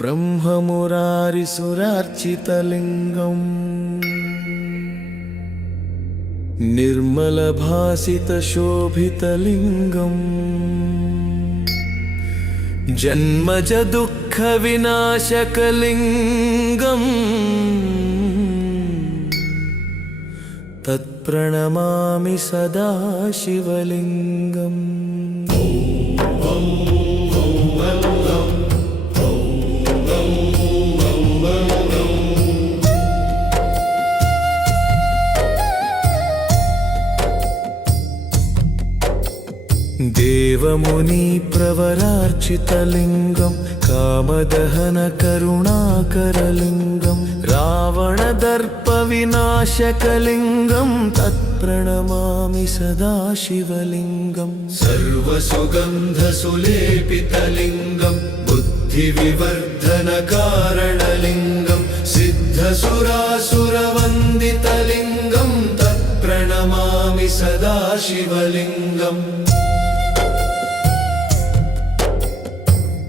ब्रह्ममुरारिसुरार्चितलिङ्गम् निर्मलभासितशोभितलिङ्गम् जन्मज दुःखविनाशकलिङ्गम् तत्प्रणमामि सदा शिवलिङ्गम्। देवमुनिप्रवरार्चितलिङ्गं कामदहनकरुणाकरलिङ्गं रावणदर्पविनाशकलिङ्गं तत्प्रणमामि सदा शिवलिङ्गम्। सर्वसुगन्धसुलेपितलिङ्गं बुद्धिविवर्धनकारणलिङ्गं सिद्धसुरासुरवन्दितलिङ्गं तत्प्रणमामि सदा शिवलिङ्गम्।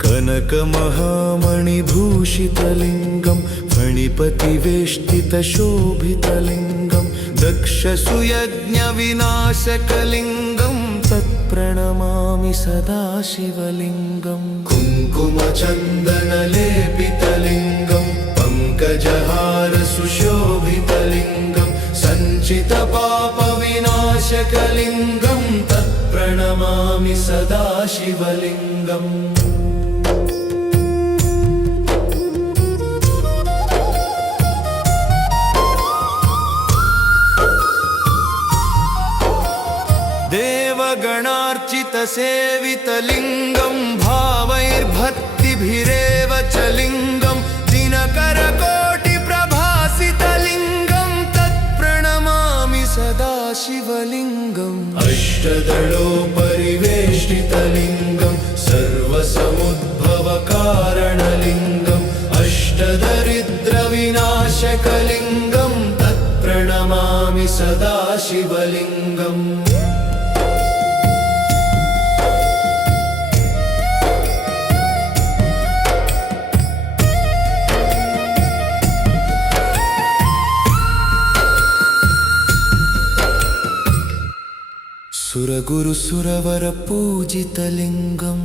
कनकमहामणिभूषितलिङ्गं फणिपतिवेष्टितशोभितलिङ्गं दक्षसुयज्ञविनाशकलिङ्गं तत्प्रणमामि सदा शिवलिङ्गम्। कुङ्कुमचन्दनलेपितलिङ्गं पङ्कजहारसुशोभितलिङ्गं सञ्चितपापविनाशकलिङ्गं तत्प्रणमामि सदा शिवलिङ्गम्। देवगणार्चितसेवितलिङ्गं भावैर्भक्तिभिरेव च लिङ्गं दिनकरकोटिप्रभासितलिङ्गं तत्प्रणमामि सदा शिवलिङ्गम्। अष्टदलोपरिवेष्टितलिङ्गं सर्वसमुद्भवकारणलिङ्गम् अष्टदरिद्रविनाशकलिङ्गं तत्प्रणमामि सदा शिवलिङ्गम्। सुरगुरुसुरवरपूजितलिङ्गं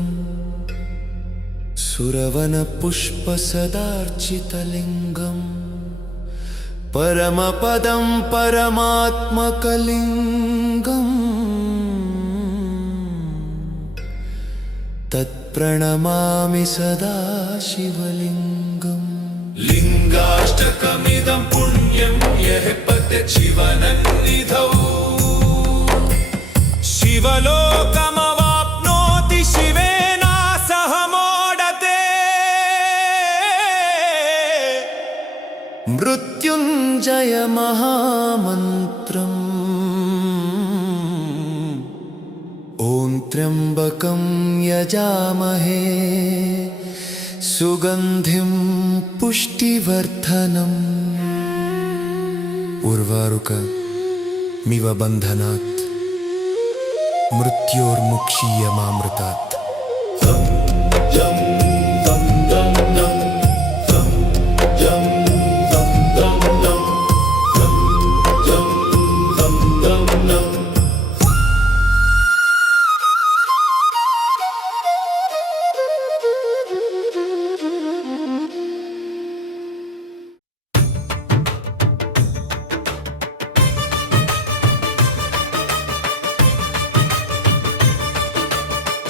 सुरवनपुष्पसदार्चितलिङ्गं परमपदं परमात्मकलिङ्गं तत्प्रणमामि सदा शिवलिङ्गम्। लिङ्गाष्टकमिदं पुण्यं यः पठेत् शिवसन्निधौ शिवलोकमवाप्नोति शिवेन सह मोदते। मृत्युञ्जय महामन्त्रम् ॐ त्र्यम्बकं यजामहे सुगन्धिं पुष्टिवर्धनम् उर्वारुकमिव बन्धनात् मृत्योर्मुक्षीयमामृतात्।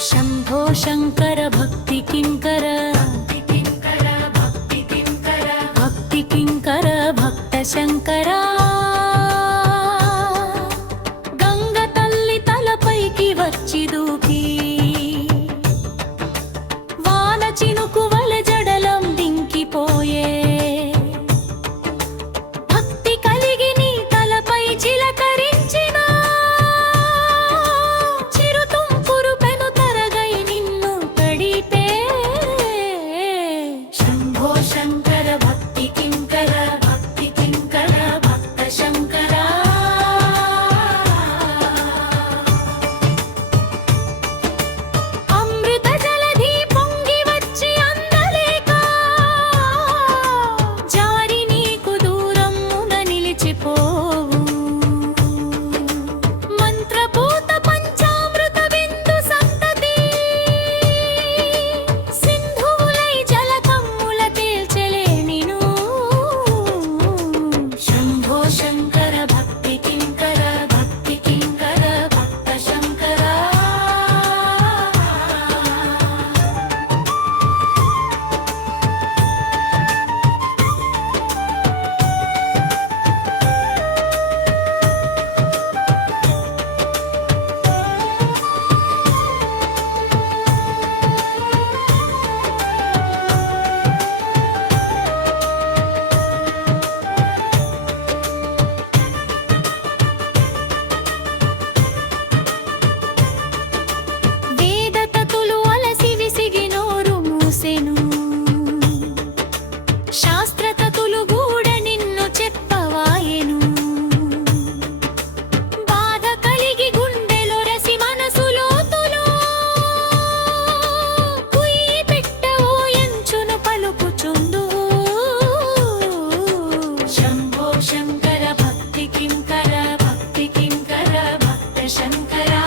शम्भो శాస్త్రతతులు గూడ నిన్ను చెప్పవాయెను. బాధ కలిగి గుండెలొరసి మనసులోతులో కుయ్యి పెట్టవో ఎంచును పలుకుచుందువు. శంభో శంకర భక్తి కింకర భక్తి కింకర భక్త శంకరా.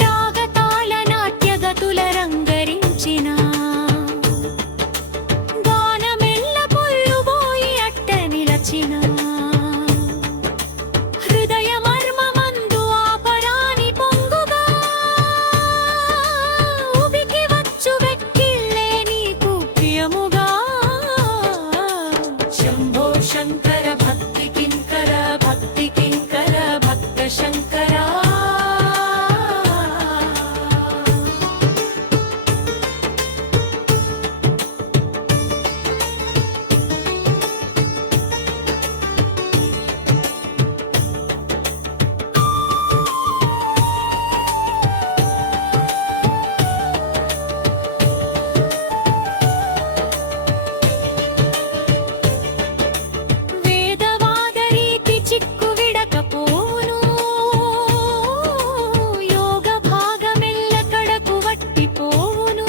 రాగతాళ నాట్యగతుల రంగరించిన గానమెల్ల పొల్లుబోయి అట్ట నిలచిన. హృదయ మర్మమందు ఆపరాని పొంగుగా ఉబికి వచ్చు వెక్కిళ్ళే నీకు ప్రియముగా. శంభో శంకర భక్తి కింకర భక్తి కింకర భక్త శంకరా. వేదవాద రీతి చిక్కు విడకపోను, యోగ భాగమెల్ల కడకు వట్టిపోవును.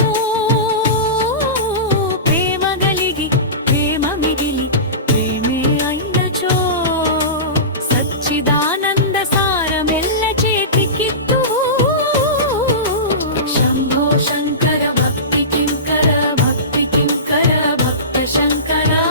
ప్రేమ గలిగి ప్రేమ మిగిలి ప్రేమే అయినచో సచ్చిదానంద సారమెల్ల చేతికిత్తువు. శంభో శంకర భక్తి కింకర భక్తి కింకర భక్త శంకరా.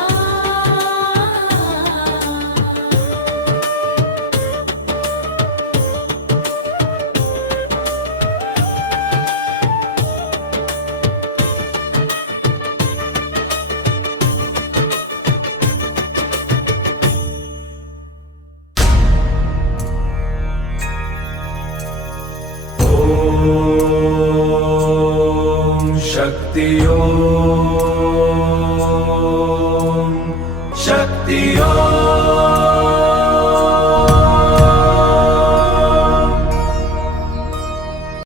शक्ति योग